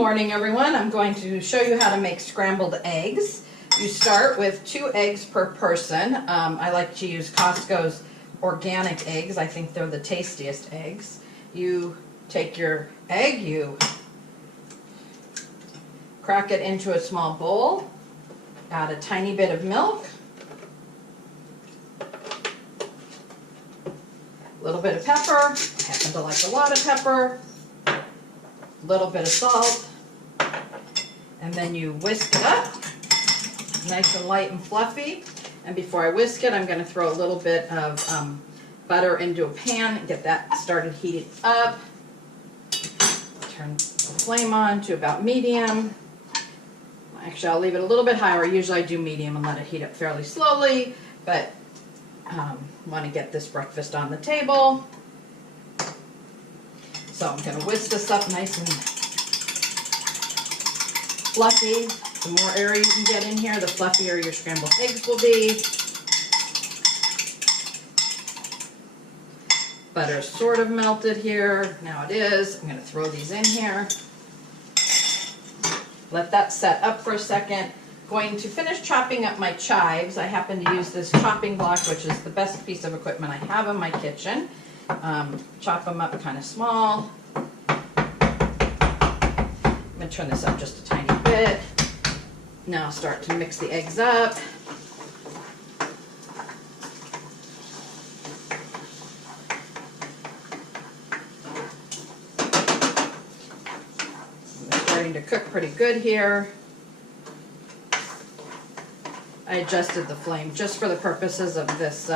morning, everyone. I'm going to show you how to make scrambled eggs. You start with 2 eggs per person. I like to use Costco's organic eggs. I think they're the tastiest eggs. You take your egg, you crack it into a small bowl, add a tiny bit of milk, a little bit of pepper. I happen to like a lot of pepper. A little bit of salt, and then you whisk it up, nice and light and fluffy. And before I whisk it, I'm going to throw a little bit of butter into a pan and get that started heating up. Turn the flame on to about medium. Actually, I'll leave it a little bit higher. Usually I do medium and let it heat up fairly slowly, but want to get this breakfast on the table. So I'm going to whisk this up nice and fluffy. The more air you can get in here, the fluffier your scrambled eggs will be. Butter's sort of melted here. Now it is. I'm going to throw these in here. Let that set up for a second. Going to finish chopping up my chives. I happen to use this chopping block, which is the best piece of equipment I have in my kitchen. Chop them up kind of small. I'm going to turn this up just a tiny bit. Now start to mix the eggs up. They're starting to cook pretty good here. I adjusted the flame just for the purposes of this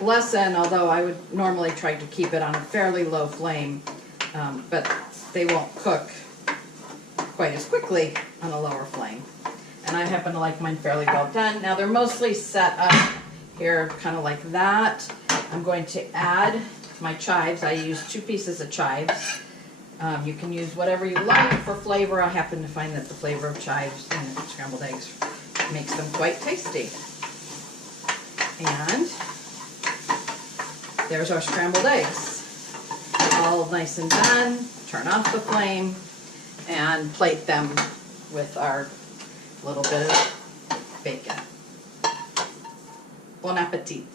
lesson, although I would normally try to keep it on a fairly low flame, but they won't cook quite as quickly on a lower flame. And I happen to like mine fairly well done. Now they're mostly set up here kind of like that. I'm going to add my chives. I use 2 pieces of chives. You can use whatever you like for flavor. I happen to find that the flavor of chives in scrambled eggs makes them quite tasty. And there's our scrambled eggs. All nice and done. Turn off the flame and plate them with our little bit of bacon. Bon appetit.